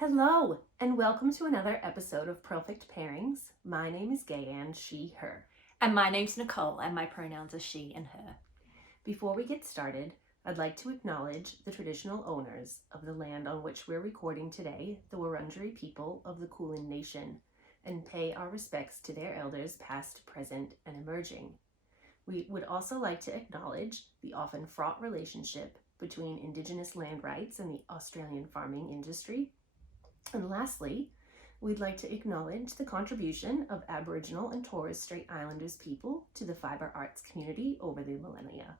Hello, and welcome to another episode of Purfect Pairings. My name is Gayanne, she, her. And my name's Nicole, and my pronouns are she and her. Before we get started, I'd like to acknowledge the traditional owners of the land on which we're recording today, the Wurundjeri people of the Kulin Nation, and pay our respects to their elders past, present, and emerging. We would also like to acknowledge the often fraught relationship between Indigenous land rights and the Australian farming industry. And lastly, we'd like to acknowledge the contribution of Aboriginal and Torres Strait Islanders people to the fibre arts community over the millennia.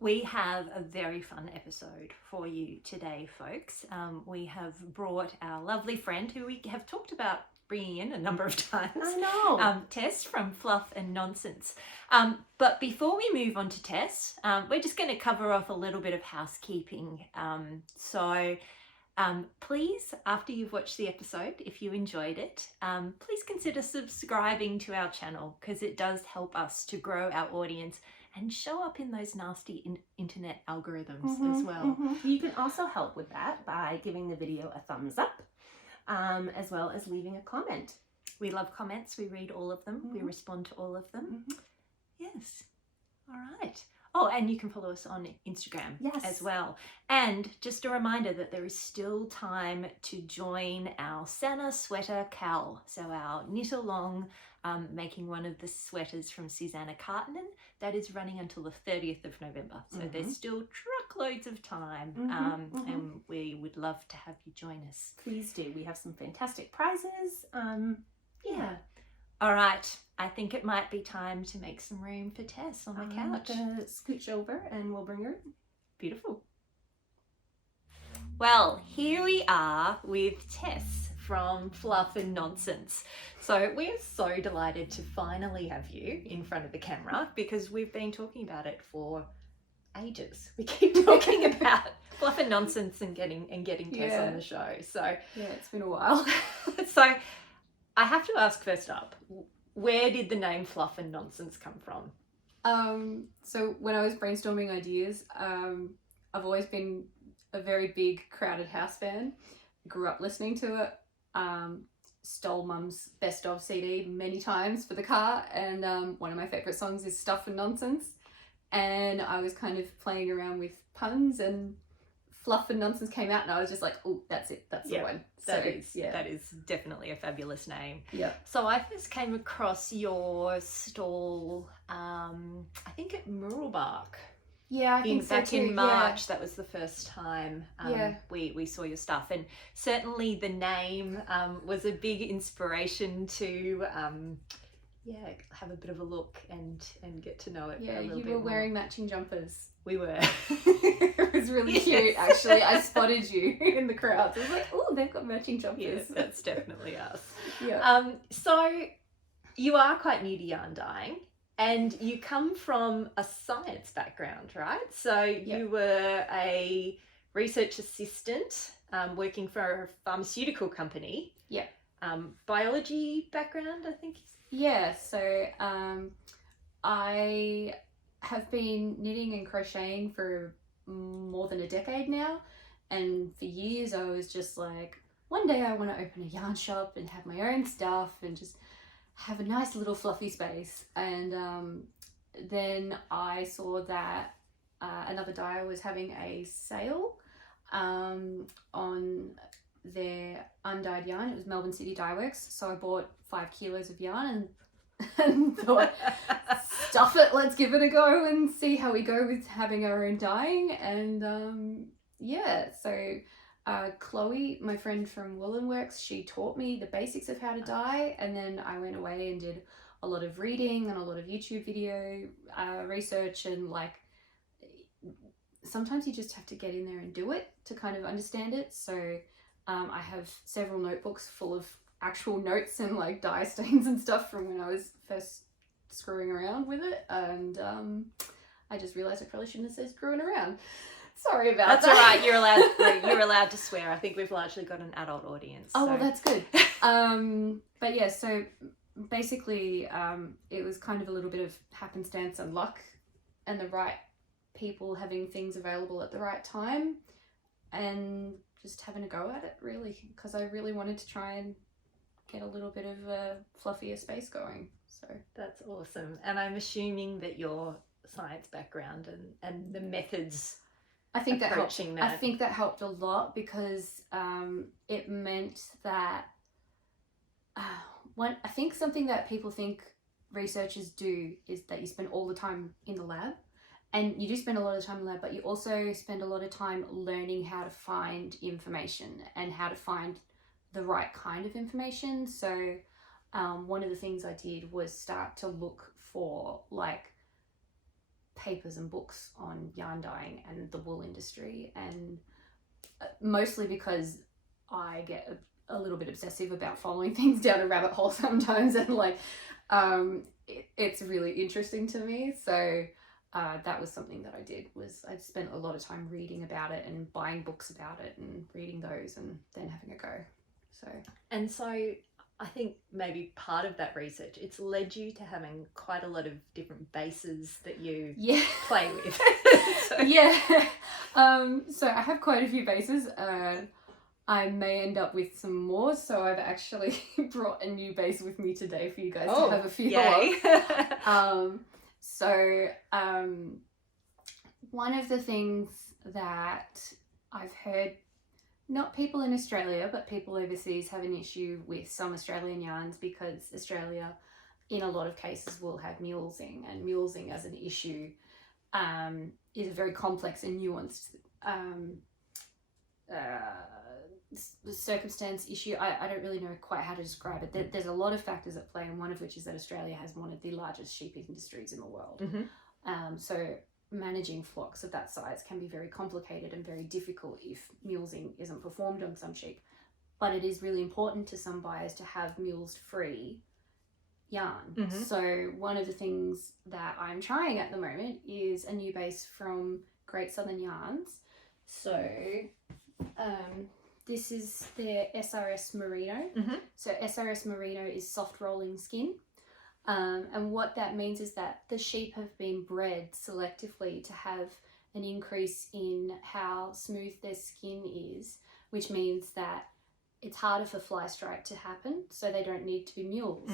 We have a very fun episode for you today, folks. We have brought our lovely friend who we have talked about bringing in a number of times. I know. Tess from Fluff and Nonsense. But before we move on to Tess, we're just going to cover off a little bit of housekeeping. Please, after you've watched the episode, if you enjoyed it, please consider subscribing to our channel because it does help us to grow our audience and show up in those nasty internet algorithms as well. You can also help with that by giving the video a thumbs up, as well as leaving a comment. We love comments. We read all of them. We respond to all of them. Yes. All right. Oh, and you can follow us on Instagram as well. And just a reminder that there is still time to join our Santa Sweater Cal. So our knit along, making one of the sweaters from Susanna Cartinen. That is running until the 30th of November. So there's still truckloads of time. And we would love to have you join us. Please do. We have some fantastic prizes. Yeah. All right, I think it might be time to make some room for Tess on the couch. I'm gonna scooch over and we'll bring her in. Beautiful. Well, here we are with Tess from Fluff and Nonsense. So we are so delighted to finally have you in front of the camera because we've been talking about it for ages. We keep talking about Fluff and Nonsense and getting Tess on the show. So yeah, it's been a while. So I have to ask first up, where did the name Fluff and Nonsense come from? So when I was brainstorming ideas, I've always been a very big Crowded House fan. Grew up listening to it. Stole Mum's Best Of CD many times for the car, and one of my favourite songs is Stuff and Nonsense. And I was kind of playing around with puns, and Fluff and Nonsense came out, and I was just like, oh, that's it, that's the one. That is definitely a fabulous name. Yeah. So I first came across your stall, I think at Muralbark. Yeah, I think so back too. in March. That was the first time Yeah. we saw your stuff, and certainly the name was a big inspiration to have a bit of a look and get to know it. Yeah, a little you bit were more. wearing matching jumpers. We were. It was really cute, actually. I spotted you in the crowd. I was like, oh, they've got matching jumpers. Yes, that's definitely us. Yeah. So you are quite new to yarn dyeing, and you come from a science background, right? So you were a research assistant working for a pharmaceutical company. Yeah. Biology background, I think. Yeah, so I have been knitting and crocheting for more than a decade now, and for years I was just like, one day I want to open a yarn shop and have my own stuff and just have a nice little fluffy space. And then I saw that another dyer was having a sale on their undyed yarn. It was Melbourne City Dye Works, so I bought 5 kilos of yarn and thought, stuff it, let's give it a go and see how we go with having our own dyeing. And so Chloe, my friend from Woolen Works, she taught me the basics of how to dye, and then I went away and did a lot of reading and a lot of YouTube video research, and like sometimes you just have to get in there and do it to kind of understand it. So I have several notebooks full of actual notes and like dye stains and stuff from when I was first screwing around with it, and I just realized I probably shouldn't have said screwing around. Sorry about That's that. all right. You're allowed to swear. I think we've largely got an adult audience. Oh, well, that's good. But yeah, so basically it was kind of a little bit of happenstance and luck and the right people having things available at the right time. And just having a go at it, really, because I really wanted to try and get a little bit of a fluffier space going. So that's awesome. And I'm assuming that your science background and the methods I think that helped. approaching I think that helped a lot, because it meant that I think something that people think researchers do is that you spend all the time in the lab, and you do spend a lot of time in the lab, but you also spend a lot of time learning how to find information and how to find the right kind of information. So one of the things I did was start to look for like papers and books on yarn dyeing and the wool industry, and mostly because I get a little bit obsessive about following things down a rabbit hole sometimes, and like it's really interesting to me. So that was something that I did, was I spent a lot of time reading about it and buying books about it and reading those and then having a go. So I think maybe part of that research, it's led you to having quite a lot of different bases that you play with. So I have quite a few bases. I may end up with some more, so I've actually brought a new base with me today for you guys to have a feel of. One of the things that I've heard, not people in Australia, but people overseas have an issue with some Australian yarns, because Australia, in a lot of cases, will have mulesing, and mulesing as an issue is a very complex and nuanced circumstance issue. I don't really know quite how to describe it. There's a lot of factors at play, and one of which is that Australia has one of the largest sheep industries in the world. So managing flocks of that size can be very complicated and very difficult if mulesing isn't performed on some sheep. But it is really important to some buyers to have mulesed free yarn. So one of the things that I'm trying at the moment is a new base from Great Southern Yarns. So this is their SRS Merino. So SRS Merino is soft rolling skin. And what that means is that the sheep have been bred selectively to have an increase in how smooth their skin is, which means that it's harder for fly strike to happen, so they don't need to be mules.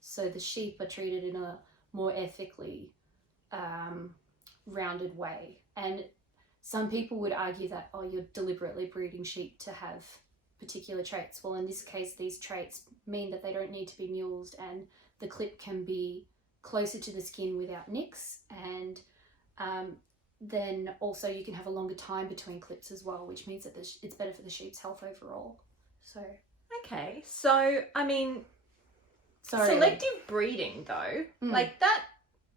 So the sheep are treated in a more ethically rounded way. And some people would argue that, oh, you're deliberately breeding sheep to have particular traits. Well, in this case, these traits mean that they don't need to be mulesed, and the clip can be closer to the skin without nicks, and then also you can have a longer time between clips as well, which means that it's better for the sheep's health overall. So okay, so I mean, selective breeding though, like that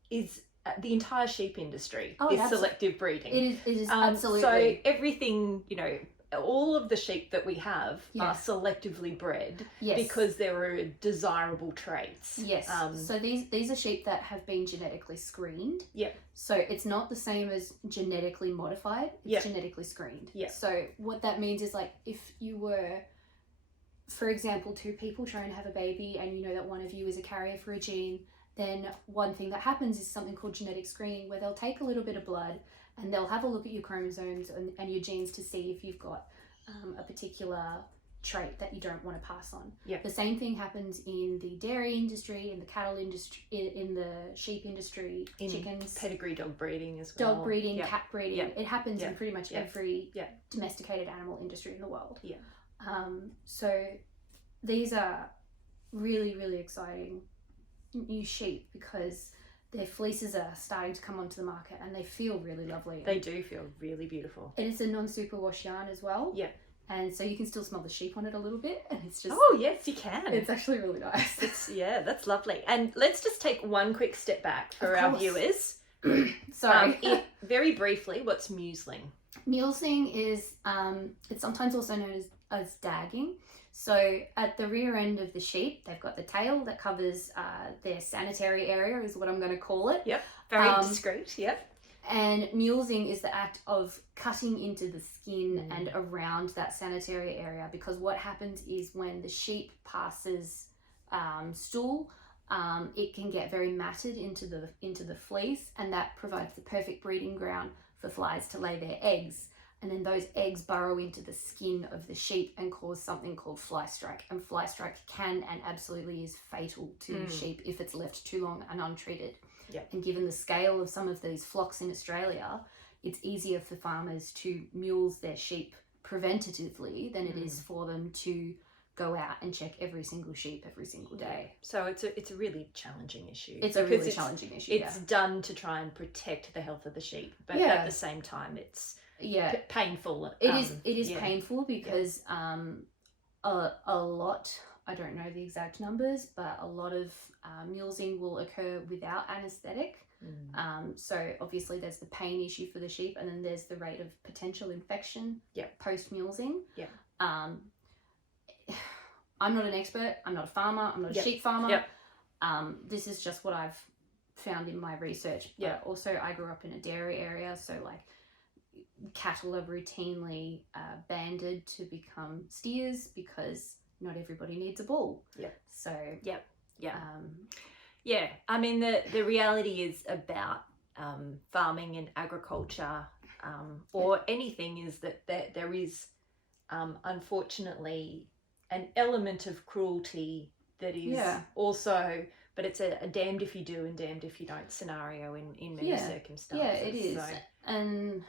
is the entire sheep industry is selective breeding. It is absolutely. So everything, you know, all of the sheep that we have are selectively bred because there are desirable traits. So these are sheep that have been genetically screened. So it's not the same as genetically modified, it's genetically screened. So what that means is, like, if you were, for example, two people trying to have a baby and you know that one of you is a carrier for a gene, then one thing that happens is something called genetic screening, where they'll take a little bit of blood and they'll have a look at your chromosomes and your genes to see if you've got a particular trait that you don't want to pass on. The same thing happens in the dairy industry, in the cattle industry, in the sheep industry, in chickens, pedigree dog breeding as well. Dog breeding, cat breeding. It happens in pretty much every domesticated animal industry in the world. So these are really, really exciting new sheep, because their fleeces are starting to come onto the market and they feel really lovely. They do feel really beautiful. And it's a non-superwash yarn as well. And so you can still smell the sheep on it a little bit, and it's just... Oh, yes, you can. It's actually really nice. That's lovely. And let's just take one quick step back for our viewers. Sorry. Very briefly, what's mulesing? Mulesing is, it's sometimes also known as dagging. So at the rear end of the sheep, they've got the tail that covers their sanitary area, is what I'm going to call it. Very discreet. And mulesing is the act of cutting into the skin and around that sanitary area, because what happens is when the sheep passes stool, it can get very matted into the fleece, and that provides the perfect breeding ground for flies to lay their eggs. and then those eggs burrow into the skin of the sheep and cause something called fly strike. And fly strike can and absolutely is fatal to sheep if it's left too long and untreated. Yep. And given the scale of some of these flocks in Australia, it's easier for farmers to mulese their sheep preventatively than it is for them to go out and check every single sheep every single day. So it's a really challenging issue. It's a really challenging issue. It's done to try and protect the health of the sheep, but at the same time, it's painful. It is painful because a lot, I don't know the exact numbers, but a lot of mulesing will occur without anaesthetic. So obviously there's the pain issue for the sheep, and then there's the rate of potential infection post mulesing. I'm not an expert. I'm not a farmer. I'm not a sheep farmer. This is just what I've found in my research. But also I grew up in a dairy area, so like cattle are routinely banded to become steers because not everybody needs a bull. So I mean, the reality is about farming and agriculture or anything is that there is unfortunately an element of cruelty that is also, but it's a damned if you do and damned if you don't scenario in many circumstances. Yeah, it is. So. And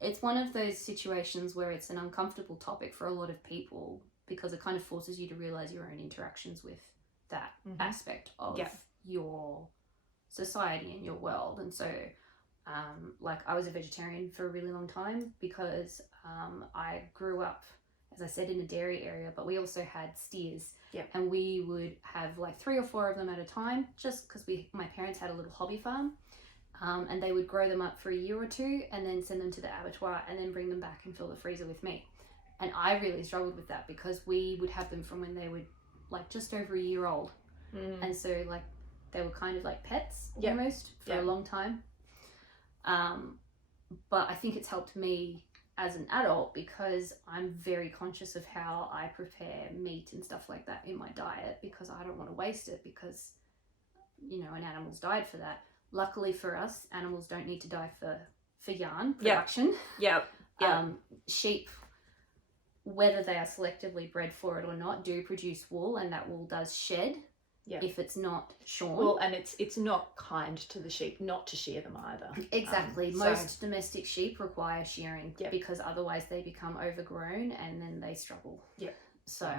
it's one of those situations where it's an uncomfortable topic for a lot of people because it kind of forces you to realize your own interactions with that aspect of your society and your world. And so like I was a vegetarian for a really long time because I grew up, as I said, in a dairy area, but we also had steers and we would have like 3 or 4 of them at a time just because my parents had a little hobby farm. And they would grow them up for a year or 2 and then send them to the abattoir and then bring them back and fill the freezer with meat. And I really struggled with that because we would have them from when they were like just over a year old. And so like they were kind of like pets almost for a long time. But I think it's helped me as an adult because I'm very conscious of how I prepare meat and stuff like that in my diet because I don't want to waste it because, you know, an animal's died for that. Luckily for us, animals don't need to die for yarn production. Sheep, whether they are selectively bred for it or not, do produce wool, and that wool does shed if it's not shorn. Well, and it's not kind to the sheep not to shear them either. Exactly. Most domestic sheep require shearing because otherwise they become overgrown and then they struggle. So,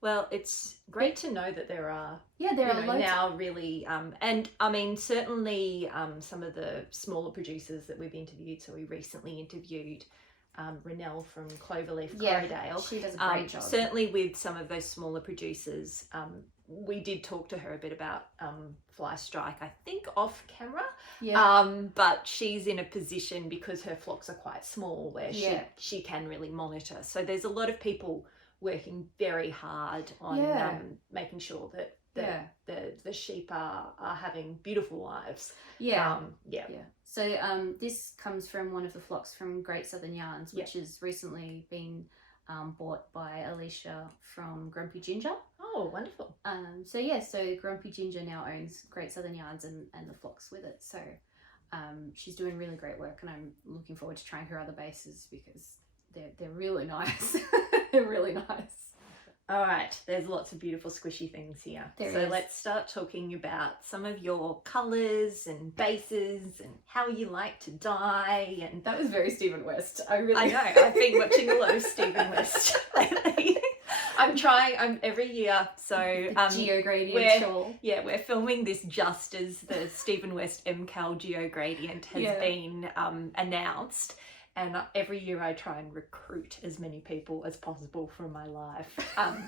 Well, it's great to know that there are loads now really and I mean certainly some of the smaller producers that we've interviewed. So we recently interviewed Renelle from Cloverleaf Corriedale. She does a great job. Certainly with some of those smaller producers, we did talk to her a bit about fly strike, I think off camera. But she's in a position because her flocks are quite small where she can really monitor. So there's a lot of people working very hard on making sure that the sheep are having beautiful lives. So this comes from one of the flocks from Great Southern Yarns, which has recently been bought by Alicia from Grumpy Ginger. Oh, wonderful. So Grumpy Ginger now owns Great Southern Yarns and the flocks with it. So she's doing really great work, and I'm looking forward to trying her other bases because they're really nice. They're really nice. All right, there's lots of beautiful squishy things here. Let's start talking about some of your colours and bases and how you like to dye. And that was very Stephen West. I know. I've been watching a lot of Stephen West lately. I'm every year. So Geo Gradient shawl. Yeah, we're filming this just as the Stephen West MCAL Geo Gradient has been announced. And every year I try and recruit as many people as possible from my life,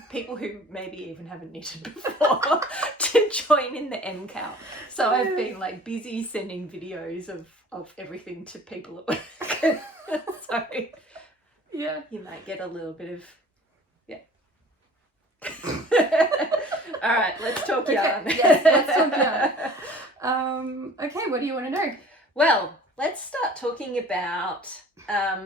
people who maybe even haven't knitted before, to join in the MCAL. So I've been like busy sending videos of everything to people at work. So you might get a little bit of All right, let's talk yarn. Yes, let's talk yarn. Okay, what do you want to know? Well, let's start talking about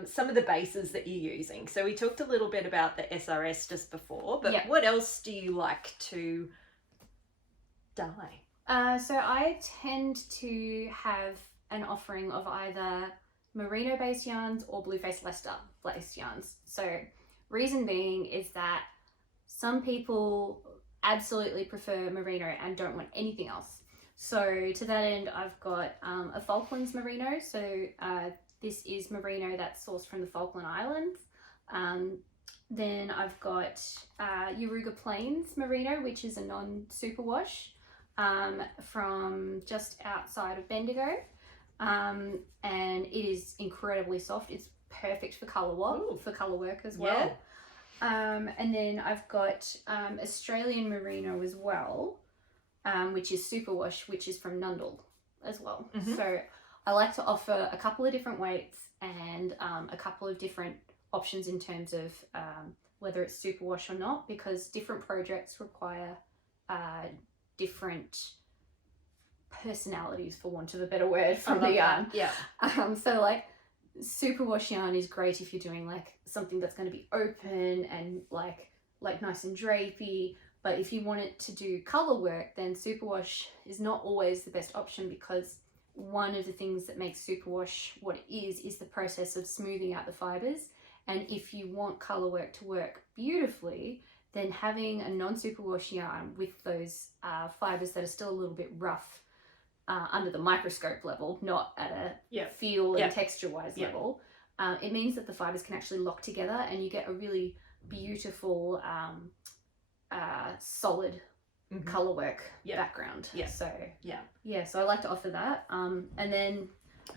some of the bases that you're using. So we talked a little bit about the SRS just before, but what else do you like to dye? So I tend to have an offering of either merino based yarns or Blueface Leicester based yarns. So reason being is that some people absolutely prefer merino and don't want anything else. So to that end, I've got a Falklands merino. So this is merino that's sourced from the Falkland Islands. Then I've got Yaruga Plains merino, which is a non-superwash from just outside of Bendigo. And it is incredibly soft. It's perfect for colour work as well. Yeah. And then I've got Australian merino as well, which is superwash, which is from Nundle as well. Mm-hmm. So I like to offer a couple of different weights and a couple of different options in terms of whether it's superwash or not, because different projects require different personalities, for want of a better word, from the yarn. Yeah. So like superwash yarn is great if you're doing like something that's going to be open and like nice and drapey. But if you want it to do color work, then superwash is not always the best option, because one of the things that makes superwash what it is the process of smoothing out the fibers. And if you want color work to work beautifully, then having a non-superwash yarn with those fibers that are still a little bit rough under the microscope level, not at a feel and texture-wise level, it means that the fibers can actually lock together and you get a really beautiful, solid color work background. So so I like to offer that.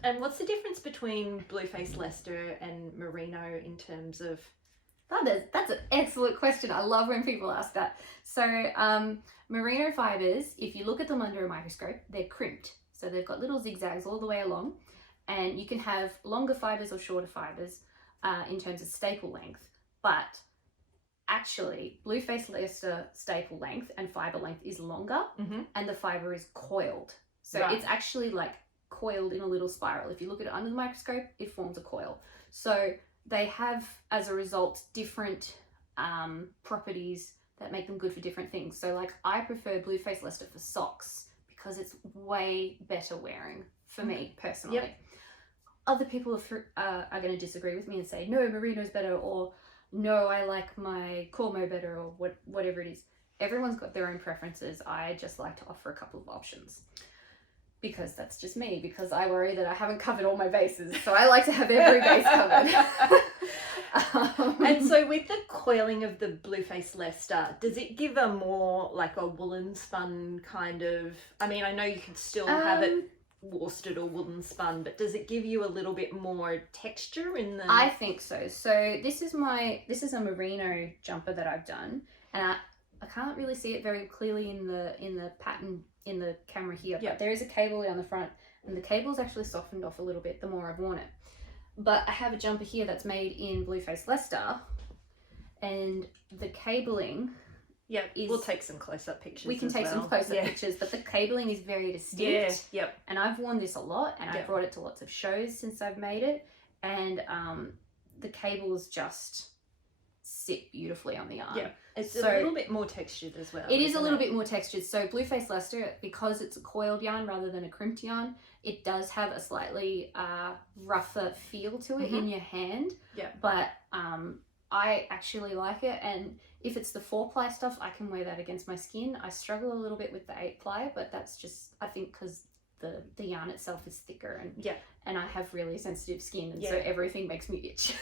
And what's the difference between Blueface Leicester and merino in terms of? That's an excellent question. I love when people ask that. So merino fibers, if you look at them under a microscope, they're crimped. So they've got little zigzags all the way along, and you can have longer fibers or shorter fibers in terms of staple length. But actually, Blueface Leicester staple length and fiber length is longer, and the fiber is coiled. So it's actually like coiled in a little spiral. If you look at it under the microscope, it forms a coil. So they have, as a result, different properties that make them good for different things. So like I prefer Blueface Leicester for socks because it's way better wearing for me personally. Other people are going to disagree with me and say, no, merino's better, or no, I like my Cormo better, or whatever it is. Everyone's got their own preferences. I just like to offer a couple of options, because that's just me, because I worry that I haven't covered all my bases. So I like to have every base covered. And so with the coiling of the Blueface Leicester, does it give a more like a woolen spun kind of, I mean, I know you could still have it worsted or woolen spun, but does it give you a little bit more texture in the? I think so. So this is a merino jumper that I've done, and I can't really see it very clearly in the pattern in the camera here, but there is a cable on the front, and the cable's actually softened off a little bit the more I've worn it. But I have a jumper here that's made in Blueface Leicester, and the cabling we'll take some close-up pictures. We can take some close-up pictures, but the cabling is very distinct. And I've worn this a lot, and I've brought it to lots of shows since I've made it, and the cables just sit beautifully on the yarn. It's a little bit more textured as well. It is a little bit more textured. So Blueface Leicester, because it's a coiled yarn rather than a crimped yarn, it does have a slightly rougher feel to it in your hand. But I actually like it, and if it's the 4-ply stuff, I can wear that against my skin. I struggle a little bit with the 8-ply, but that's just, I think, because the yarn itself is thicker, and I have really sensitive skin, and so everything makes me itch.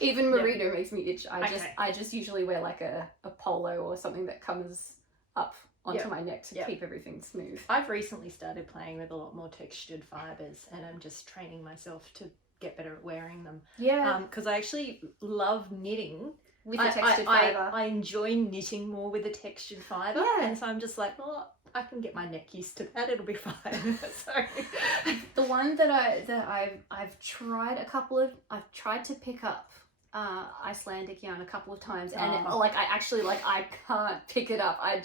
Even merino makes me itch. I just usually wear like a polo or something that comes up onto my neck to keep everything smooth. I've recently started playing with a lot more textured fibers, and I'm just training myself to get better at wearing them. Because I actually love knitting with a textured fiber. I enjoy knitting more with a textured fiber, and so I'm just like, well, I can get my neck used to that. It'll be fine. The one that I've tried I've tried to pick up Icelandic yarn a couple of times, and I can't pick it up. I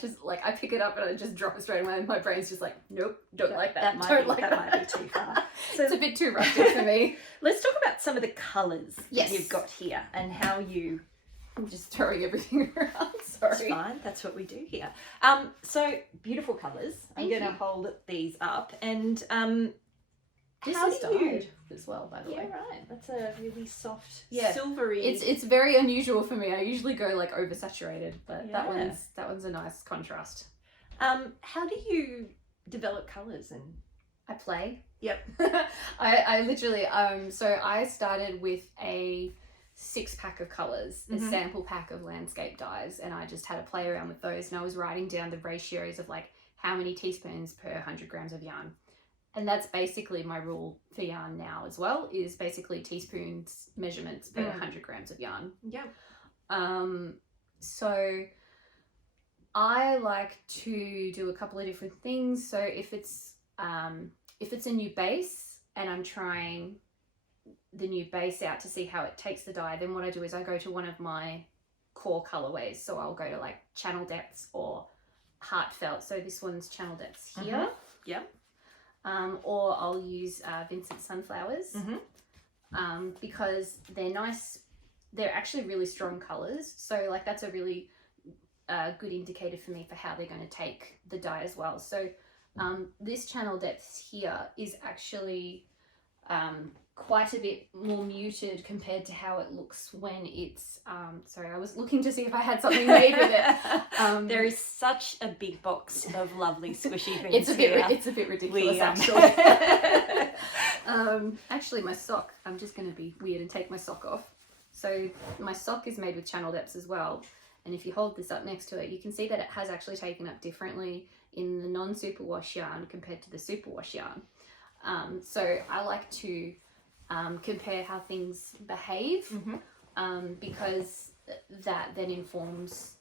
pick it up and I just drop it straight away, and my brain's just like, nope, don't like that. That might be too far. So it's a bit too rustic for me. Let's talk about some of the colours that you've got here and how you. I'm just throwing everything around. Sorry. That's fine. That's what we do here. So beautiful colours. I'm going to hold these up, and This How is do you... dyed as well, by the way. right. That's a really soft, Yeah. silvery... It's very unusual for me. I usually go like oversaturated, but that Yeah. one's a nice contrast. How do you develop colours and... I play. Yep. I literally so I started with a 6-pack of colours, a sample pack of landscape dyes, and I just had to play around with those, and I was writing down the ratios of like how many teaspoons per 100 grams of yarn. And that's basically my rule for yarn now as well, is basically teaspoons measurements per 100 grams of yarn. Yeah. So I like to do a couple of different things. So if it's a new base and I'm trying the new base out to see how it takes the dye, then what I do is I go to one of my core colorways. So I'll go to like Channel Depths or Heartfelt. So this one's Channel Depths here. Yep. Or I'll use Vincent Sunflowers because they're nice. They're actually really strong colors. So like that's a really good indicator for me for how they're going to take the dye as well. So this Channel Depths here is actually quite a bit more muted compared to how it looks when it's sorry, I was looking to see if I had something made with it. There is such a big box of lovely squishy things. It's a bit ridiculous actually. Actually my sock, I'm just going to be weird and take my sock off. So my sock is made with Channel Depths as well, and if you hold this up next to it, you can see that it has actually taken up differently in the non-superwash yarn compared to the superwash yarn. So I like to compare how things behave because that then informs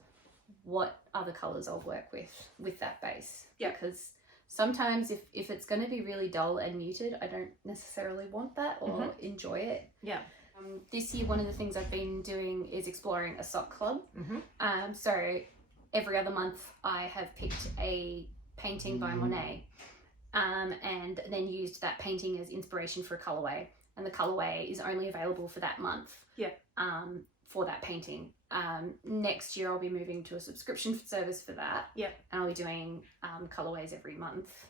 what other colours I'll work with that base. Yeah. Because sometimes if it's going to be really dull and muted, I don't necessarily want that or enjoy it. Yeah. This year, one of the things I've been doing is exploring a sock club. So every other month I have picked a painting by Monet and then used that painting as inspiration for a colourway. And the colourway is only available for that month for that painting. Next year I'll be moving to a subscription service for that. And I'll be doing colourways every month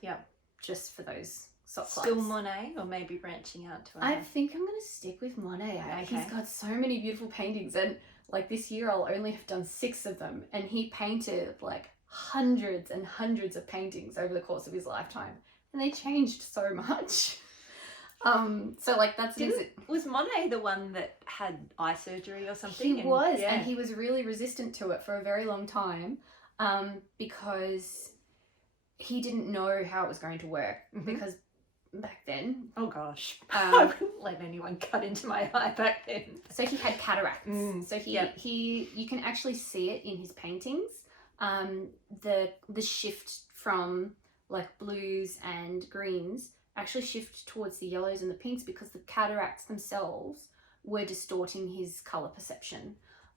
just for those sock clubs. Still Monet, or maybe branching out to I think I'm going to stick with Monet. Okay. He's got so many beautiful paintings, and like this year I'll only have done 6 of them, and he painted like hundreds and hundreds of paintings over the course of his lifetime, and they changed so much. So like that's was Monet the one that had eye surgery or something? He was, and he was really resistant to it for a very long time because he didn't know how it was going to work because back then, oh gosh, I wouldn't let anyone cut into my eye back then. So he had cataracts. So he you can actually see it in his paintings. The shift from like blues and greens actually shift towards the yellows and the pinks because the cataracts themselves were distorting his color perception.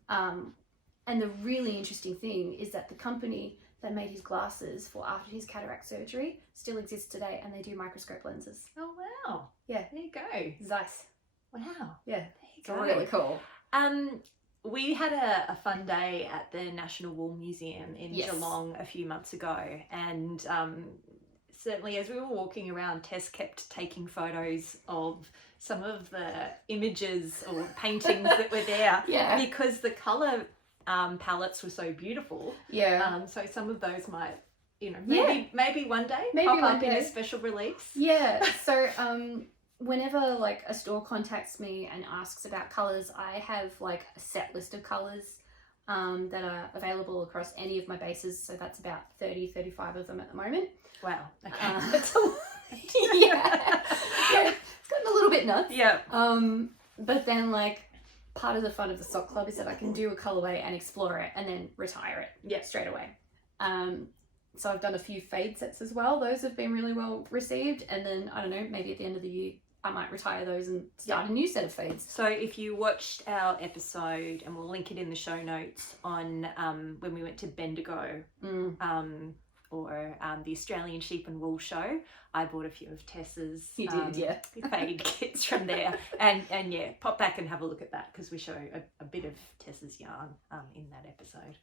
And the really interesting thing is that the company that made his glasses for after his cataract surgery still exists today, and they do microscope lenses. Oh wow. Yeah. There you go. Zeiss. Wow. Yeah. There you It's go. really cool. We had a fun day at the National Wool Museum in Geelong a few months ago, and certainly as we were walking around, Tess kept taking photos of some of the images or paintings that were there because the colour palettes were so beautiful. So some of those might, maybe one day pop up in a special release. So whenever like a store contacts me and asks about colours, I have like a set list of colours that are available across any of my bases. So that's about 35 of them at the moment. Wow. Okay. That's a lot. Yeah, it's gotten a little bit nuts. But then like part of the fun of the sock club is that I can do a colorway and explore it and then retire it straight away. So I've done a few fade sets as well. Those have been really well received, and then I don't know, maybe at the end of the year I might retire those and start a new set of fades. So if you watched our episode, and we'll link it in the show notes, on when we went to Bendigo or the Australian Sheep and Wool Show, I bought a few of Tess's fade kits from there. And pop back and have a look at that because we show a bit of Tess's yarn in that episode.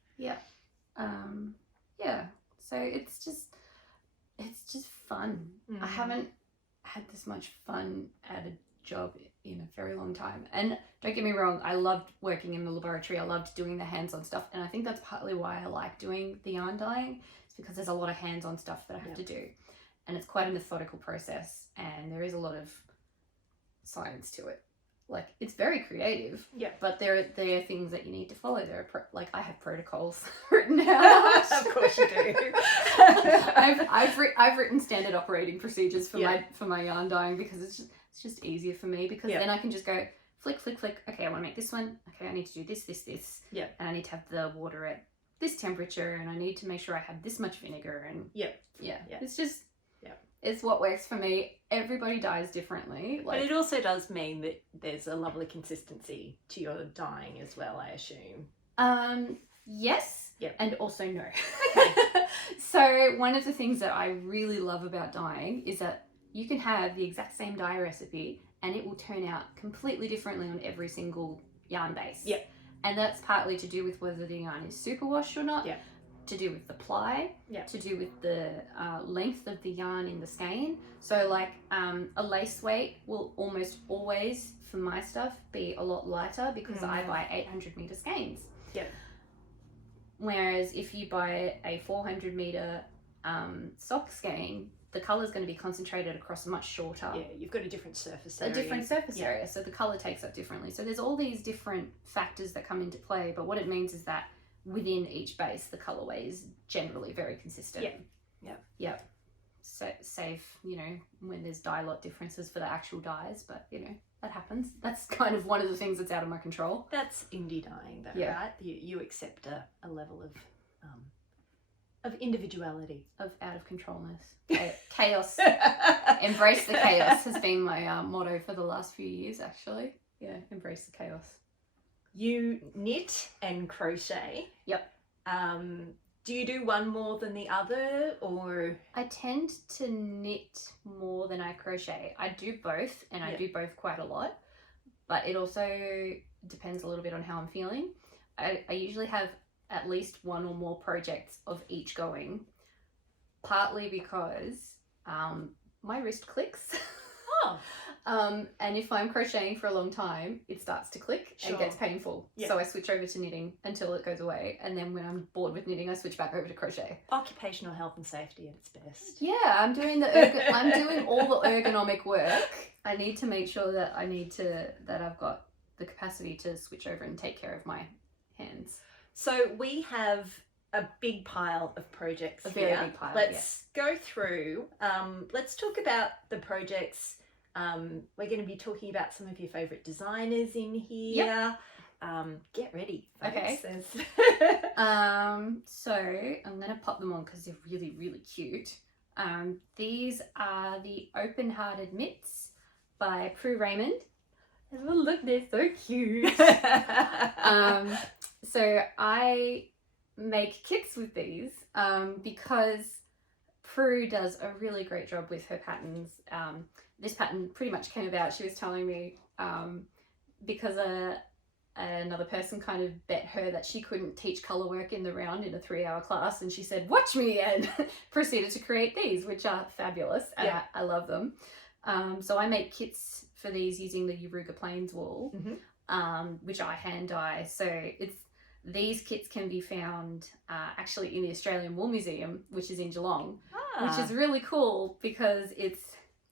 So it's just fun. I had this much fun at a job in a very long time. And don't get me wrong, I loved working in the laboratory. I loved doing the hands-on stuff. And I think that's partly why I like doing the yarn dyeing. It's because there's a lot of hands-on stuff that I have to do. And it's quite a methodical process. And there is a lot of science to it. Like, it's very creative. Yeah. But there are things that you need to follow. There are like, I have protocols written out. Of course you do. I've written standard operating procedures for my yarn dyeing because it's just easier for me, because then I can just go flick, flick, flick. Okay, I want to make this one. Okay, I need to do this, this, this. Yeah. And I need to have the water at this temperature, and I need to make sure I have this much vinegar. And yeah. It's just it's what works for me. Everybody dyes differently. But it also does mean that there's a lovely consistency to your dyeing as well, I assume. Yes. Yep. And also no. Okay. So one of the things that I really love about dyeing is that you can have the exact same dye recipe and it will turn out completely differently on every single yarn base. Yep. And that's partly to do with whether the yarn is superwashed or not. Yep. To do with the ply, Yep. to do with the length of the yarn in the skein. So like a lace weight will almost always, for my stuff, be a lot lighter because I buy 800 meter skeins. Yep. Whereas if you buy a 400 meter sock skein, the colour is going to be concentrated across much shorter. Yeah, you've got a different surface area. A different surface area, so the colour takes up differently. So there's all these different factors that come into play, but what it means is that within each base, the colourway is generally very consistent. Yeah. So save, when there's dye lot differences for the actual dyes, but that happens. That's kind of one of the things that's out of my control. That's indie dyeing, though, right? You accept a level of individuality, of out of controlness, chaos. Embrace the chaos has been my motto for the last few years, actually. Yeah, embrace the chaos. You knit and crochet. Yep. Do you do one more than the other, or? I tend to knit more than I crochet. I do both, and I do both quite a lot, but it also depends a little bit on how I'm feeling. I usually have at least one or more projects of each going, partly because my wrist clicks. Oh. And if I'm crocheting for a long time, it starts to click and gets painful. Yeah. So I switch over to knitting until it goes away. And then when I'm bored with knitting, I switch back over to crochet. Occupational health and safety at its best. Yeah, I'm doing I'm doing all the ergonomic work. I need to make sure that that I've got the capacity to switch over and take care of my hands. So we have a big pile of projects here. A very big pile. Let's go through. Let's talk about the projects. We're going to be talking about some of your favourite designers in here. Yep. Get ready, folks. Okay. So I'm going to pop them on because they're really, really cute. These are the Open Hearted Mitts by Prue Raymond. Oh, look, they're so cute. So I make kits with these because Prue does a really great job with her patterns. This pattern pretty much came about, she was telling me, because another person kind of bet her that she couldn't teach colour work in the round in a 3-hour class, and she said, watch me, and proceeded to create these, which are fabulous, and I love them. So I make kits for these using the Uruga Plains wool, which I hand dye. So these kits can be found actually in the Australian Wool Museum, which is in Geelong, which is really cool because it's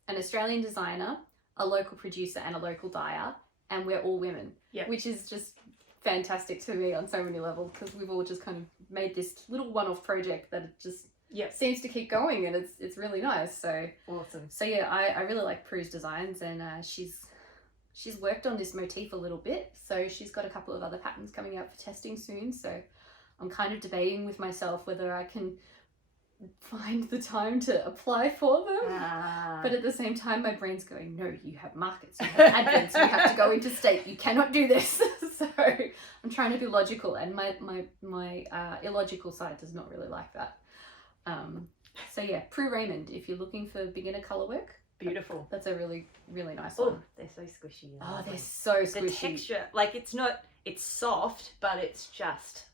an Australian designer, a local producer, and a local dyer, and we're all women, which is just fantastic to me on so many levels because we've all just kind of made this little one-off project that it just seems to keep going, and it's really nice. So awesome. So yeah, I really like Prue's designs, and she's worked on this motif a little bit, so she's got a couple of other patterns coming out for testing soon. So I'm kind of debating with myself whether I can find the time to apply for them, but at the same time my brain's going, no, you have markets, you have advents, you have to go interstate, you cannot do this. So I'm trying to be logical, and my illogical side does not really like that. So yeah, Prue Raymond, if you're looking for beginner colour work, beautiful. That's a really, really nice one. Oh, they're so squishy. Oh, they're so squishy. The texture, like it's soft, but it's just,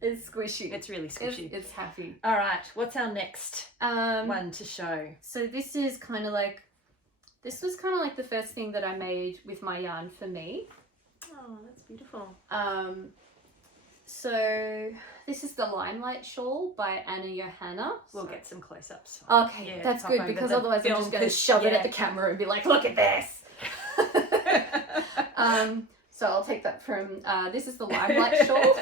it's squishy. It's really squishy. It's happy. All right, what's our next one to show? So this is kind of like this was kind of like the first thing that I made with my yarn for me. Oh, that's beautiful. So this is the Limelight Shawl by Anna Johanna. We'll get some close-ups. Okay, that's good, because otherwise I'm just going to shove it at the camera and be like, look at this. So I'll take that from, this is the Limelight Shawl.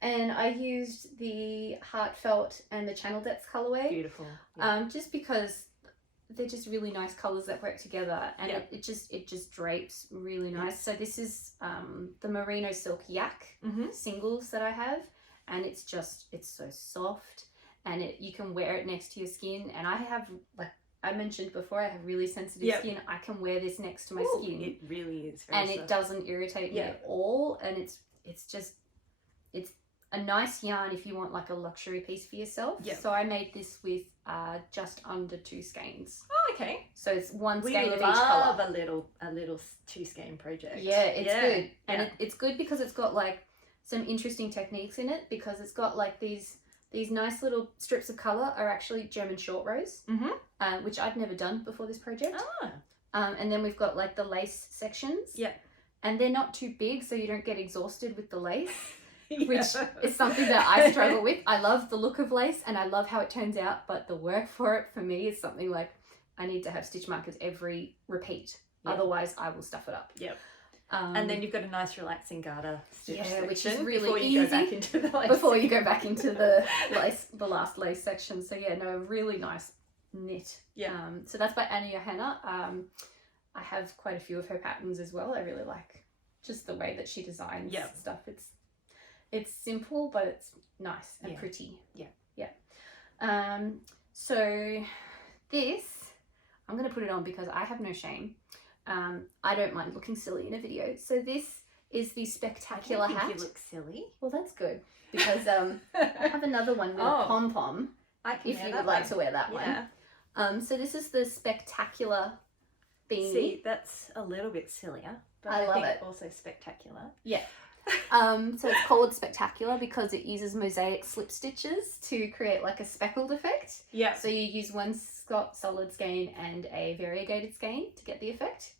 And I used the Heartfelt and the Channel Depth colorway. Beautiful. Just because they're just really nice colors that work together, and it just drapes really nice. So this is the Merino Silk Yak singles that I have, and it's so soft, and you can wear it next to your skin. And I have, like I mentioned before, I have really sensitive skin. I can wear this next to my skin. It really is very and soft. it doesn't irritate me at all, and it's a nice yarn if you want like a luxury piece for yourself. So I made this with just under 2 skeins. Oh, okay. So it's 1 We skein of each love colour. a little 2 skein project. Yeah, it's good. And it's good because it's got like some interesting techniques in it, because it's got like these nice little strips of colour are actually German short rows, which I'd never done before this project. And then we've got like the lace sections. And they're not too big, so you don't get exhausted with the lace. Which is something that I struggle with. I love the look of lace and I love how it turns out, but the work for it for me is something like I need to have stitch markers every repeat. Otherwise I will stuff it up. And then you've got a nice relaxing garter stitch which section is really before easy you go back into the lace. before you go back into the last lace section. So really nice knit. So that's by Anna Johanna. I have quite a few of her patterns as well. I really like just the way that she designs stuff. It's simple, but it's nice and pretty. So this, I'm going to put it on because I have no shame. I don't mind looking silly in a video. So this is the Spectacular I don't think hat. you look silly. Well, that's good, because I have another one with a pom-pom, if you would like to wear that one. So this is the Spectacular beanie. See, that's a little bit sillier, but I love think it. Also spectacular. So it's called Spectacular because it uses mosaic slip stitches to create like a speckled effect. So you use one solid skein and a variegated skein to get the effect.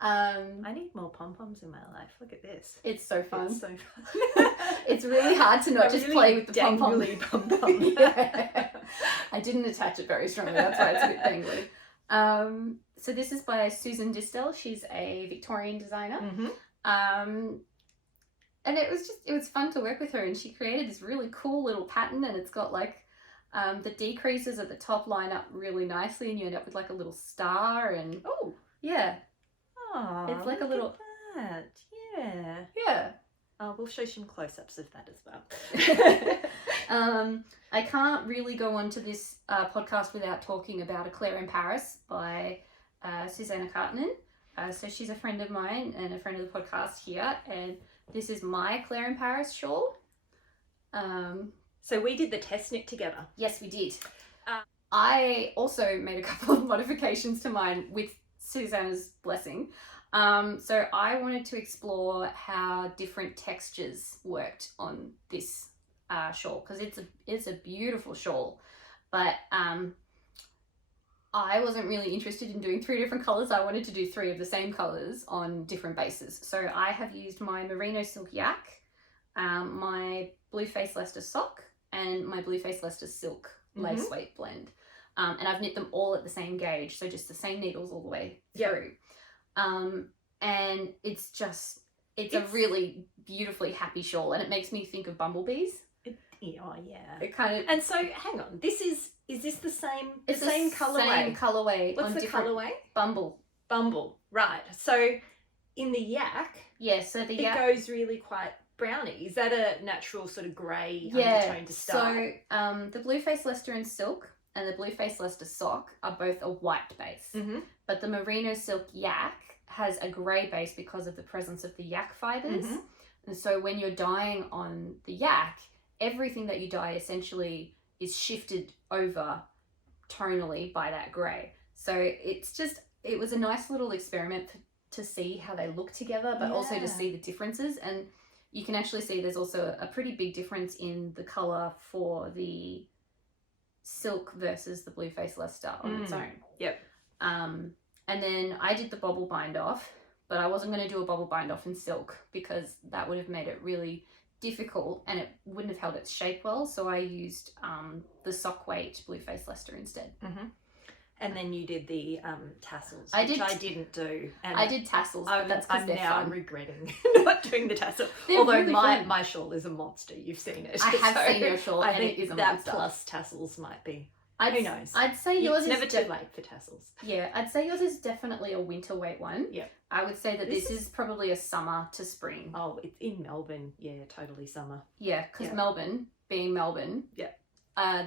I need more pom-poms in my life. Look at this. It's so fun. It's so fun. It's really hard to not just play with the pom-pom. pom-pom. I didn't attach it very strongly, that's why it's a bit dangly. So this is by Susan Distel. She's a Victorian designer. And it was fun to work with her, and she created this really cool little pattern, and it's got like the decreases at the top line up really nicely, and you end up with like a little star, and it's like a little that. We'll show some close-ups of that as well. I can't really go on to this podcast without talking about A Claire in Paris by Susanna Kartinen. So she's a friend of mine and a friend of the podcast here, and this is my Claire in Paris shawl. So we did the test knit together. Yes, we did. I also made a couple of modifications to mine with Susanna's blessing. So I wanted to explore how different textures worked on this shawl, because it's a beautiful shawl, but I wasn't really interested in doing 3 different colours. I wanted to do 3 of the same colours on different bases. So I have used my Merino Silk Yak, my Blue Face Leicester Sock, and my Blue Face Leicester Silk Lace Weight Blend. And I've knit them all at the same gauge, so just the same needles all the way through. And it's a really beautifully happy shawl, and it makes me think of bumblebees. It kind of. And so, hang on, is this the same? It's the same colorway. Same colorway. What's the colorway? Bumble. Right. So, in the yak, so the yak goes really quite browny. Is that a natural sort of grey undertone to start? So, the Blue Face Leicester and Silk and the Blue Face Leicester Sock are both a white base, but the Merino Silk Yak has a grey base because of the presence of the yak fibres. And so when you're dyeing on the yak, everything that you dye essentially is shifted over tonally by that grey. So it was a nice little experiment to see how they look together, but also to see the differences. And you can actually see there's also a pretty big difference in the colour for the silk versus the Blueface Leicester on its own. Yep. And then I did the bobble bind off, but I wasn't going to do a bobble bind off in silk because that would have made it really difficult and it wouldn't have held its shape well. So I used the sock weight Blueface Leicester instead. And then you did the tassels, I didn't do. And I did tassels, but that's because I'm they're now fun. regretting not doing the tassel. They're Although really my fun. my shawl is a monster. You've seen it. I have So seen your shawl I and think it is a that monster. plus tassels might be. Who knows? I'd say yours It's is never too late for tassels. Yeah, I'd say yours is definitely a winter weight one. Yep. I would say that this is probably a summer to spring. Oh, it's in Melbourne. Yeah, totally summer. Yeah, because Yeah. Melbourne, being Melbourne. Yeah.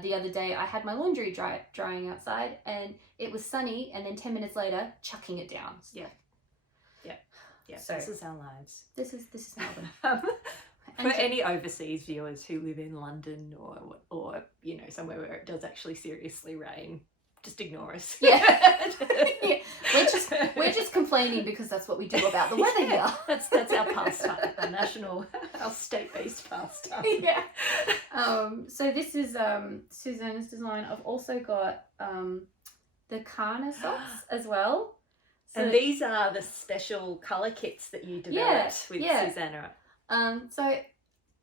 The other day I had my laundry drying outside and it was sunny and then 10 minutes later chucking it down. Yeah. Yeah, So- this is our lives. This is Melbourne. For any overseas viewers who live in London or you know somewhere where it does actually seriously rain, just ignore us. Yeah. Yeah. We're just complaining because that's what we do about the weather here. That's our pastime, our state-based pastime. Yeah. So this is Susanna's design. I've also got the Kana socks as well. So, And these are the special colour kits that you developed with Susanna. So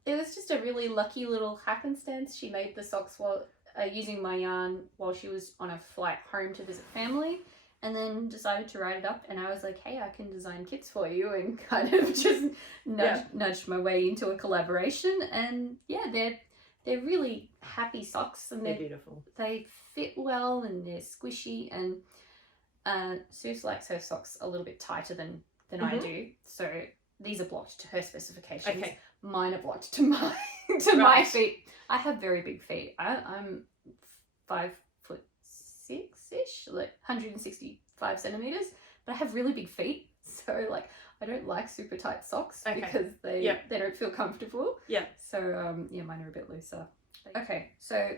it was just a really lucky little happenstance. She made the socks while using my yarn while she was on a flight home to visit family, and then decided to write it up. And I was like, hey, I can design kits for you, and kind of just nudged my way into a collaboration. And yeah, they're really happy socks, and They're beautiful. they fit well and they're squishy. And Sus likes her socks a little bit tighter than I do, so these are blocked to her specifications. Okay. Mine are blocked to my my feet. I have very big feet. I'm 5'6" like 165 centimeters, but I have really big feet. So like I don't like super tight socks because they don't feel comfortable. Yeah. So mine are a bit looser. Okay, so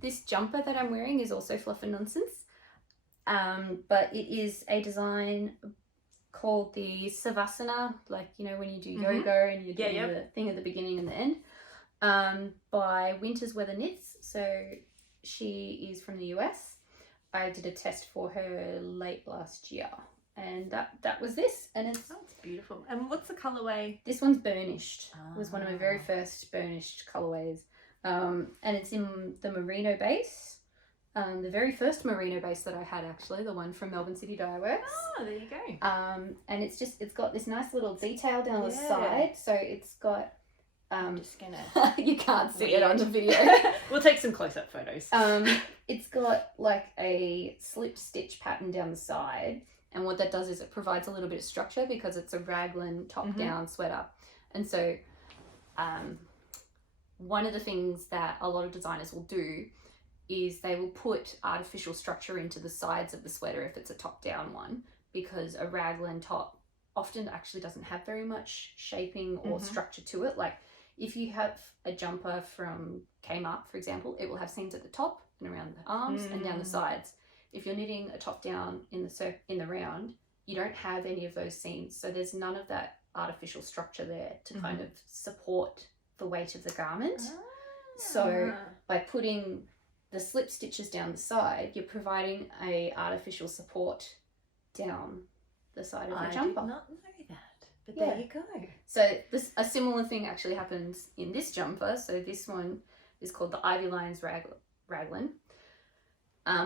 this jumper that I'm wearing is also Fluff and Nonsense, but it is a design called the Savasana, like you know when you do yoga and you're doing the thing at the beginning and the end, by Winter's Weather Knits. So she is from the US. I did a test for her late last year, and that was this, and it's beautiful. And what's the colourway? This one's burnished. It was one of my very first burnished colorways, and it's in the merino base. The very first merino base that I had, actually, the one from Melbourne City Dye Works. Oh, there you go. And it's got this nice little detail down the side. So it's got I'm just gonna you can't see it on the video. We'll take some close-up photos. It's got like a slip stitch pattern down the side, and what that does is it provides a little bit of structure because it's a raglan top-down sweater. And so one of the things that a lot of designers will do is they will put artificial structure into the sides of the sweater if it's a top-down one, because a raglan top often actually doesn't have very much shaping or structure to it. Like if you have a jumper from Kmart, for example, it will have seams at the top and around the arms and down the sides. If you're knitting a top-down in the round, you don't have any of those seams, so there's none of that artificial structure there to kind of support the weight of the garment. So by putting the slip stitches down the side, you're providing a artificial support down the side of the jumper. I did not know that, but there you go. So a similar thing actually happens in this jumper. So this one is called the Ivy Lines Raglan.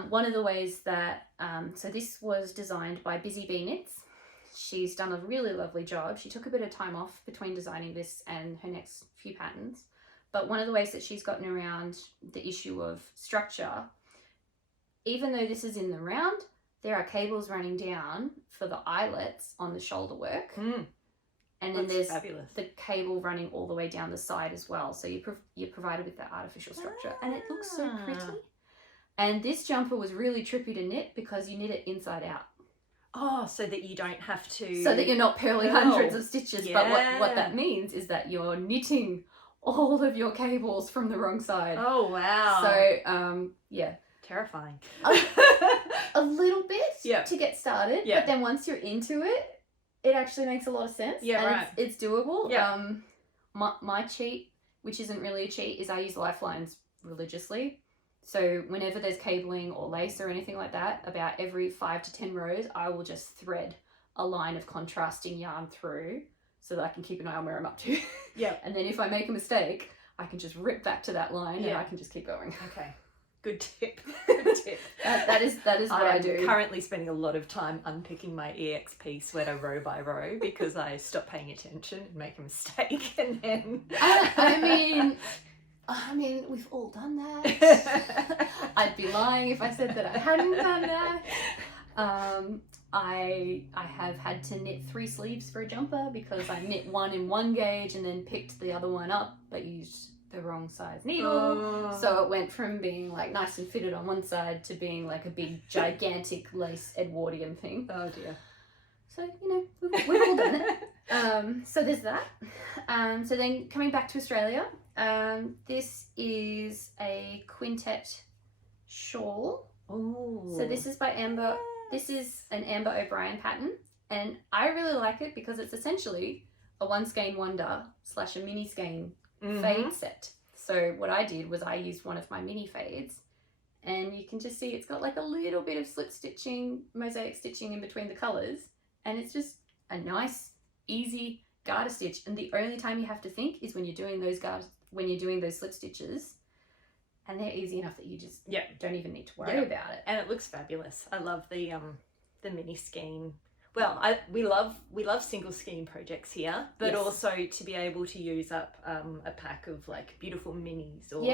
One of the ways that, so this was designed by Busy Bee Knits. She's done a really lovely job. She took a bit of time off between designing this and her next few patterns. But one of the ways that she's gotten around the issue of structure, even though this is in the round, there are cables running down for the eyelets on the shoulder work. And then there's the cable running all the way down the side as well. So you're provided with that artificial structure. And it looks so pretty. And this jumper was really trippy to knit because you knit it inside out. Oh, so that you don't have to... So that you're not purling hundreds of stitches. But what that means is that you're knitting all of your cables from the wrong side. Oh, wow. So, yeah. Terrifying. A little bit to get started. But then once you're into it, it actually makes a lot of sense. And it's doable. My cheat, which isn't really a cheat, is I use lifelines religiously. So whenever there's cabling or lace or anything like that, about every 5 to 10 rows, I will just thread a line of contrasting yarn through so that I can keep an eye on where I'm up to. Yeah. And then if I make a mistake, I can just rip back to that line and Yeah. I can just keep going. Okay. Good tip. Good tip. That is what I do. I'm currently spending a lot of time unpicking my EXP sweater row by row because I stopped paying attention and make a mistake, and then I mean, we've all done that. I'd be lying if I said that I hadn't done that. I have had to knit 3 sleeves for a jumper because I knit one in one gauge and then picked the other one up but used the wrong size needle. So it went from being like nice and fitted on one side to being like a big gigantic lace Edwardian thing. Oh dear. So, you know, we've all done it. So there's that. So then coming back to Australia, this is a quintet shawl. Oh. So this is by Amber. This is an Amber O'Brien pattern, and I really like it because it's essentially a one skein wonder / a mini skein fade set. So what I did was I used one of my mini fades, and you can just see it's got like a little bit of slip stitching, mosaic stitching in between the colours, and it's just a nice, easy garter stitch. And the only time you have to think is when you're doing those slip stitches, and they're easy enough that you just don't even need to worry about it. And it looks fabulous. I love the mini skein. Well, we love single skein projects here, but also to be able to use up a pack of like beautiful minis. Or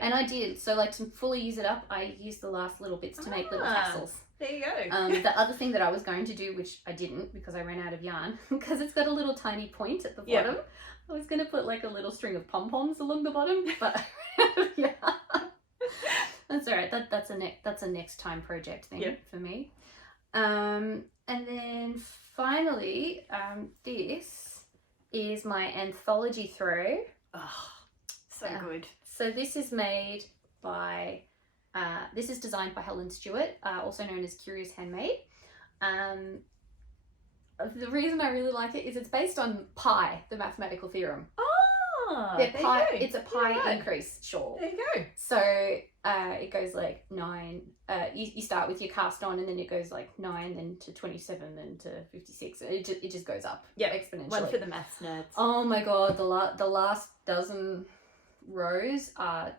And I did. So like to fully use it up, I used the last little bits to make little tassels. There you go. The other thing that I was going to do, which I didn't because I ran out of yarn, because it's got a little tiny point at the bottom. I was going to put like a little string of pom-poms along the bottom, but that's all right. That's a next time project thing for me. And then finally, this is my anthology throw. Oh, so good. So this is made by, this is designed by Helen Stewart, also known as Curious Handmade. The reason I really like it is it's based on pi, the mathematical theorem. It's a pi increase shawl. There you go. So it goes like 9. You start with your cast on, and then it goes like 9, then to 27, then to 56. It just goes up exponentially. One for the maths nerds. Oh my god, the last dozen rows are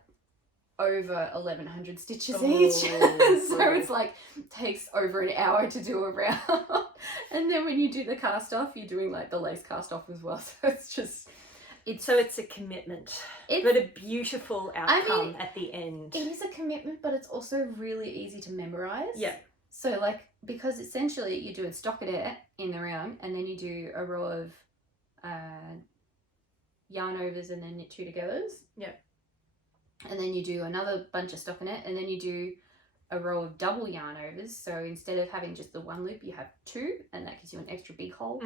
over 1,100 stitches each. So it's like takes over an hour to do a round. And then when you do the cast off, you're doing like the lace cast off as well. So it's just it's a commitment, but a beautiful outcome at the end. It is a commitment, but it's also really easy to memorize. Yeah. So like, because essentially you do a stockinette in the round, and then you do a row of yarn overs and then knit 2 togethers. Yeah. And then you do another bunch of stockinette, and then you do a row of double yarn overs. So instead of having just the one loop, you have 2, and that gives you an extra big hole.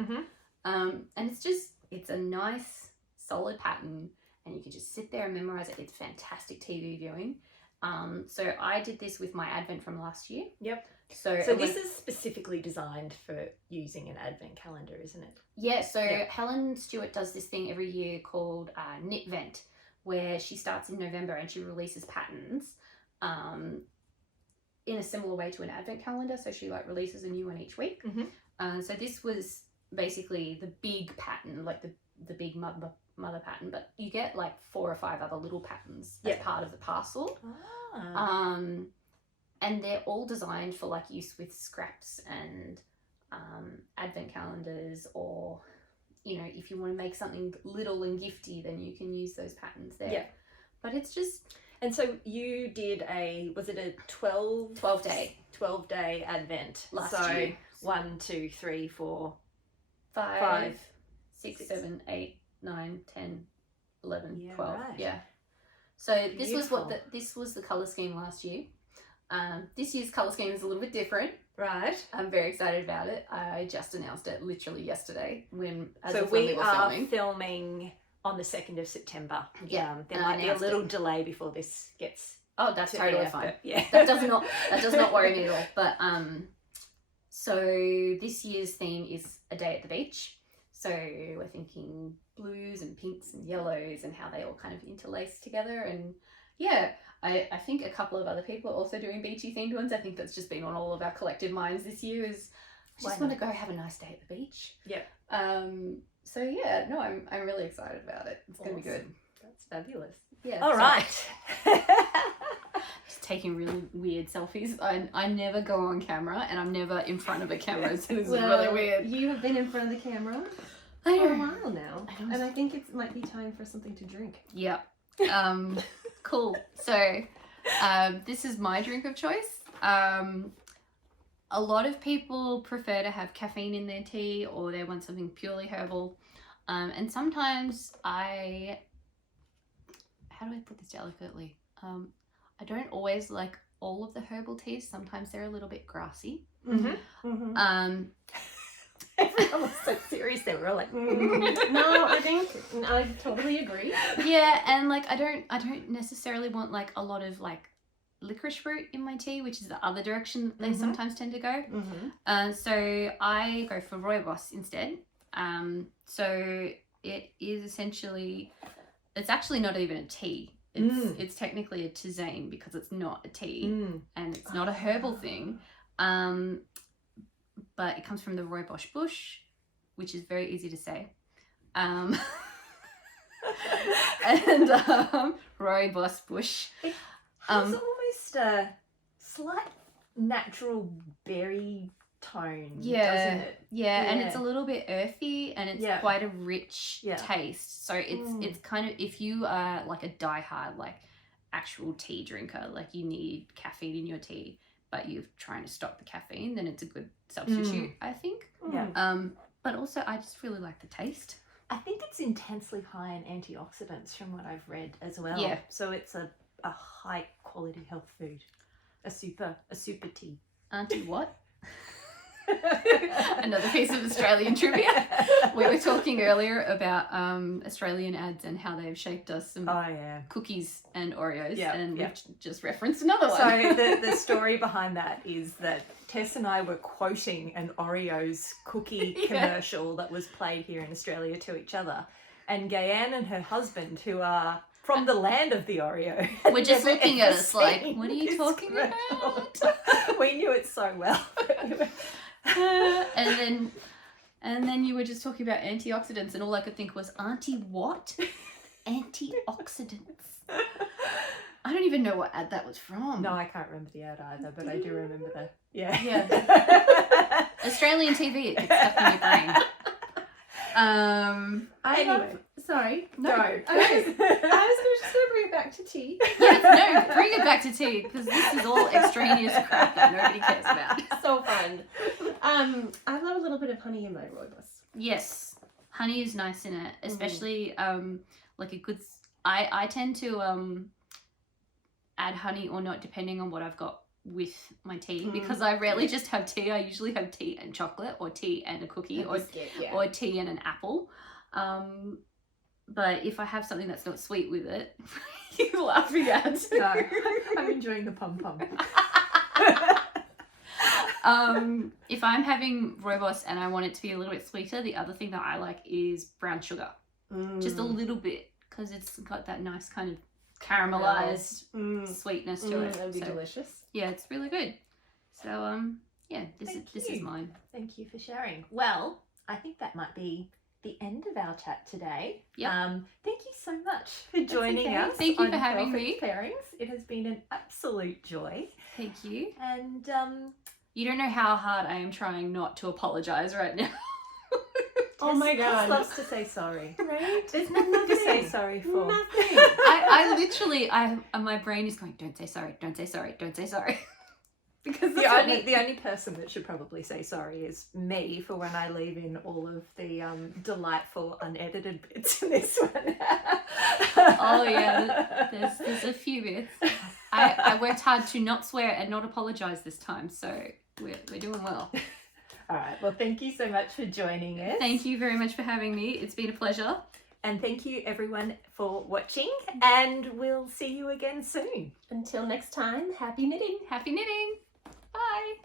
And it's a nice solid pattern, and you can just sit there and memorize it. It's fantastic TV viewing. So I did this with my advent from last year. Yep. So this is specifically designed for using an advent calendar, isn't it? Yeah. So Helen Stewart does this thing every year called Knit Vent, where she starts in November and she releases patterns in a similar way to an advent calendar. So she like releases a new one each week. So this was basically the big pattern, like the big mother pattern, but you get like 4 or 5 other little patterns as part of the parcel. And they're all designed for like use with scraps and advent calendars, or you know, if you want to make something little and gifty, then you can use those patterns there. Yeah. But it's just... And so you did was it a 12 day advent last year. 1, 2, 3, 4, 5, 6, 7, 8, 9, 10, 11, 12. Right. Yeah. So this was the colour scheme last year. This year's colour scheme is a little bit different. Right. I'm very excited about it. I just announced it literally yesterday when we are filming on the 2nd of September. Yeah. There might be a little delay before this gets... Oh, that's totally fine. Yeah. That does not worry me at all. But so this year's theme is a day at the beach. So we're thinking blues and pinks and yellows and how they all kind of interlace together. And yeah, I think a couple of other people are also doing beachy themed ones. I think that's just been on all of our collective minds this year is just want to go have a nice day at the beach. Yep. So yeah, no, I'm really excited about it. It's gonna be good. That's fabulous. Yeah. All right. Just taking really weird selfies. I never go on camera, and I'm never in front of a camera, so this is really weird. You have been in front of the camera for a while now, and I think it might be time for something to drink. Yeah. Cool. So, this is my drink of choice. A lot of people prefer to have caffeine in their tea, or they want something purely herbal. And sometimes how do I put this delicately? I don't always like all of the herbal teas. Sometimes they're a little bit grassy. Everyone was so serious. They were all like, No, I totally agree. Yeah, and like I don't necessarily want like a lot of like licorice root in my tea, which is the other direction that they sometimes tend to go. So I go for rooibos instead. So it is essentially, it's actually not even a tea. It's technically a tisane because it's not a tea and it's not a herbal thing. But it comes from the rooibos bush, which is very easy to say. And rooibos bush. it has almost a slight natural berry tone, doesn't it? Yeah, and it's a little bit earthy, and it's quite a rich Yeah. taste. So it's kind of, if you are like a diehard like actual tea drinker, like you need caffeine in your tea, but you're trying to stop the caffeine, then it's a good substitute, I think. Yeah. But also I just really like the taste. I think it's intensely high in antioxidants from what I've read as well. Yeah. So it's a high quality health food. A super tea. Auntie what? Another piece of Australian trivia. We were talking earlier about Australian ads and how they've shaped us some cookies and Oreos, and we've just referenced another one. So the story behind that is that Tess and I were quoting an Oreos cookie commercial that was played here in Australia to each other, and Gayanne and her husband, who are from the land of the Oreo, we're just looking at us like, what are you talking commercial. about? We knew it so well. And then you were just talking about antioxidants, and all I could think was, Auntie what? Antioxidants. I don't even know what ad that was from. No, I can't remember the ad either, but I do remember the Australian TV, it gets stuck in your brain. Sorry. No. I was just going to bring it back to tea. Yeah, no, bring it back to tea, because this is all extraneous crap that nobody cares about. So fun. I love a little bit of honey in my rooibos. Yes, honey is nice in it, especially like a good. I tend to add honey or not, depending on what I've got with my tea, because I rarely just have tea. I usually have tea and chocolate, or tea and a cookie, or tea and an apple. But if I have something that's not sweet with it, you're laughing at. No, I'm enjoying the pum pum. If I'm having rooibos and I want it to be a little bit sweeter, the other thing that I like is brown sugar. Just a little bit, because it's got that nice kind of caramelized sweetness to it. That would be delicious. Yeah, it's really good. So this is mine. Thank you for sharing. Well, I think that might be the end of our chat today. Yep. Thank you so much for joining us. Thank you on for having Purfect me. Pairings. It has been an absolute joy. Thank you. And you don't know how hard I am trying not to apologize right now. Oh my God. Tess loves to say sorry. Right? There's nothing to say sorry for. Nothing. I literally, my brain is going, don't say sorry, don't say sorry, don't say sorry. Because The only person that should probably say sorry is me for when I leave in all of the delightful unedited bits in this one. Oh yeah, there's a few bits. I worked hard to not swear and not apologise this time, so we're doing well. All right, well, thank you so much for joining us. Thank you very much for having me. It's been a pleasure. And thank you everyone for watching, and we'll see you again soon. Until next time, happy knitting. Happy knitting. Bye.